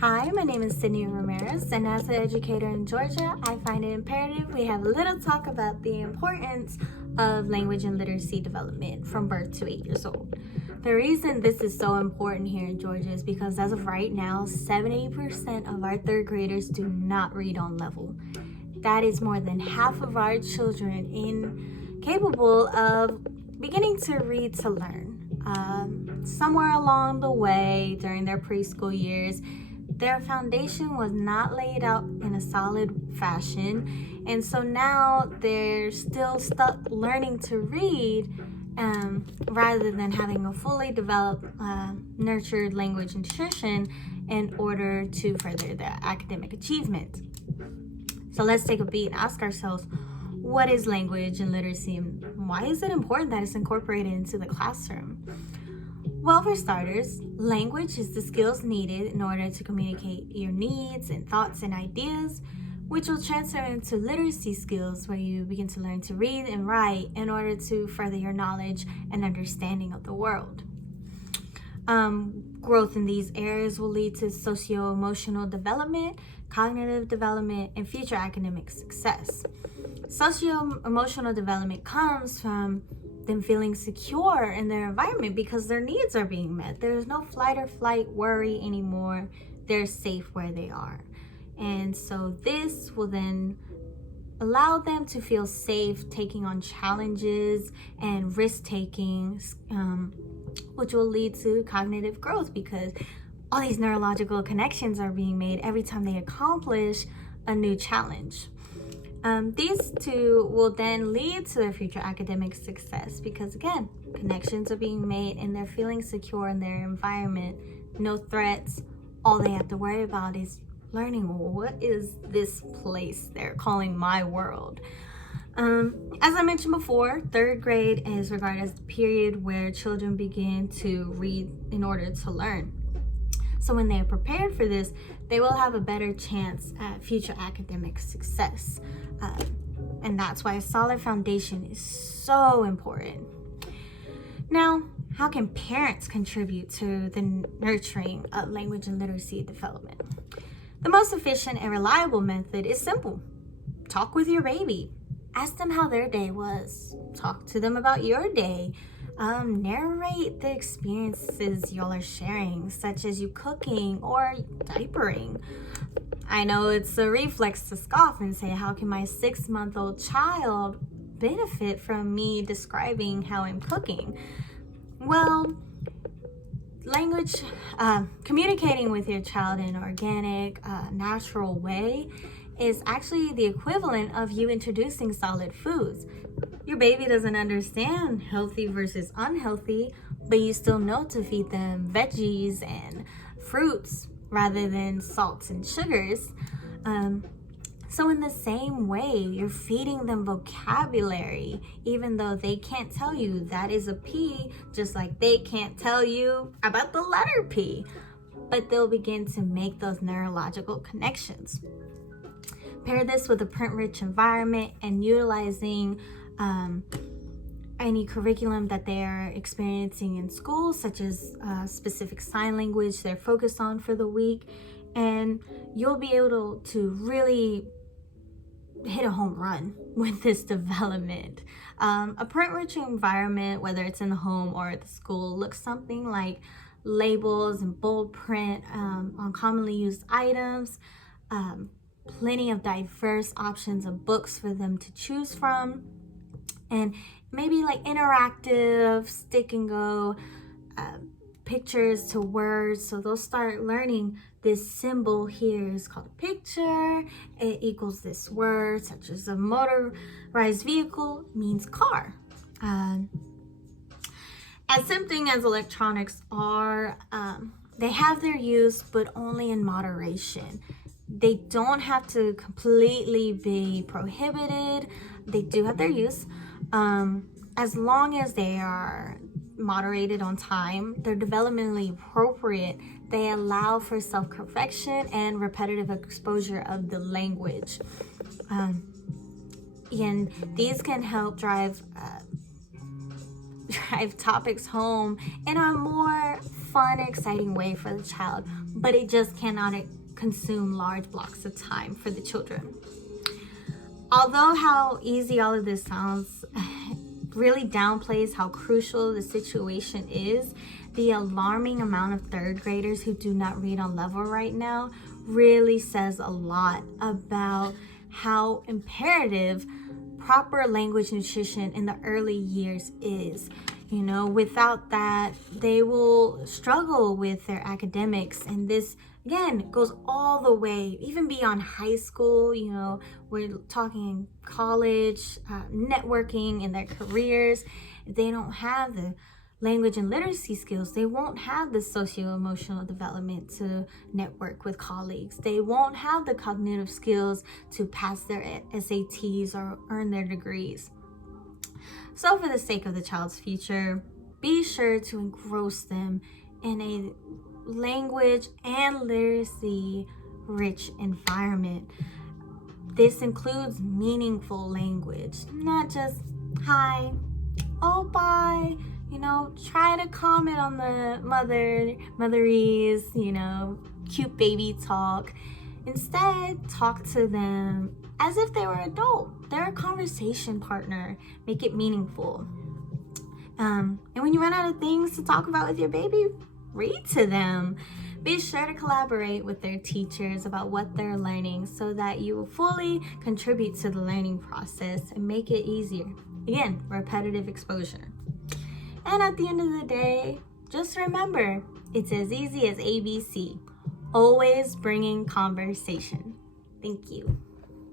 Hi, my name is Sydney Ramirez, and as an educator in Georgia, I find it imperative we have a little talk about the importance of language and literacy development from birth to 8 years old. The reason this is so important here in Georgia is because as of right now, 70% of our third graders do not read on level. That is more than half of our children incapable of beginning to read to learn. Somewhere along the way during their preschool years, their foundation was not laid out in a solid fashion, and so now they're still stuck learning to read rather than having a fully developed, nurtured language nutrition in order to further their academic achievement. So let's take a beat and ask ourselves, what is language and literacy, and why is it important that it's incorporated into the classroom? Well, for starters, language is the skills needed in order to communicate your needs and thoughts and ideas, which will transfer into literacy skills where you begin to learn to read and write in order to further your knowledge and understanding of the world. Growth in these areas will lead to socio-emotional development, cognitive development, and future academic success. Socio-emotional development comes from them feeling secure in their environment because their needs are being met. There's no flight or flight worry anymore. They're safe where they are. And so this will then allow them to feel safe taking on challenges and risk-taking, which will lead to cognitive growth because all these neurological connections are being made every time they accomplish a new challenge. These two will then lead to their future academic success because, again, connections are being made and they're feeling secure in their environment. No threats. All they have to worry about is learning, what is this place they're calling my world? As I mentioned before, third grade is regarded as the period where children begin to read in order to learn. So when they are prepared for this, they will have a better chance at future academic success. And that's why a solid foundation is so important. Now, how can parents contribute to the nurturing of language and literacy development? The most efficient and reliable method is simple. Talk with your baby. Ask them how their day was. Talk to them about your day. Narrate the experiences y'all are sharing, such as you cooking or diapering. I know it's a reflex to scoff and say, how can my 6-month-old child benefit from me describing how I'm cooking? Well, language, communicating with your child in an organic, natural way is actually the equivalent of you introducing solid foods. Your baby doesn't understand healthy versus unhealthy, but you still know to feed them veggies and fruits rather than salts and sugars. So in the same way, you're feeding them vocabulary, even though they can't tell you that is a P, just like they can't tell you about the letter P, but they'll begin to make those neurological connections. Pair this with a print-rich environment and utilizing any curriculum that they are experiencing in school, such as specific sign language they're focused on for the week, and you'll be able to really hit a home run with this development. A print-rich environment, whether it's in the home or at the school, looks something like labels and bold print on commonly used items, plenty of diverse options of books for them to choose from, and maybe like interactive stick and go pictures to words, so they'll start learning this symbol here is called a picture. It equals this word, such as a motorized vehicle means car. As tempting as electronics are, they have their use, but only in moderation. They don't have to completely be prohibited. They do have their use. As long as they are moderated on time, they're developmentally appropriate, they allow for self-correction and repetitive exposure of the language. And these can help drive topics home in a more fun, exciting way for the child, but it just cannot consume large blocks of time for the children. Although how easy all of this sounds really downplays how crucial the situation is, the alarming amount of third graders who do not read on level right now really says a lot about how imperative proper language nutrition in the early years is. You know, without that, they will struggle with their academics. And this, again, goes all the way, even beyond high school. You know, we're talking college, networking in their careers. If they don't have the language and literacy skills, they won't have the socio-emotional development to network with colleagues. They won't have the cognitive skills to pass their SATs or earn their degrees. So for the sake of the child's future, be sure to engross them in a language and literacy rich environment. This includes meaningful language, not just hi, oh, bye. You know, try to comment on the motherese, you know, cute baby talk. Instead, talk to them as if they were an adult. They're a conversation partner. Make it meaningful. And when you run out of things to talk about with your baby, read to them. Be sure to collaborate with their teachers about what they're learning so that you will fully contribute to the learning process and make it easier. Again, repetitive exposure. And at the end of the day, just remember, it's as easy as ABC. Always bringing conversation. Thank you.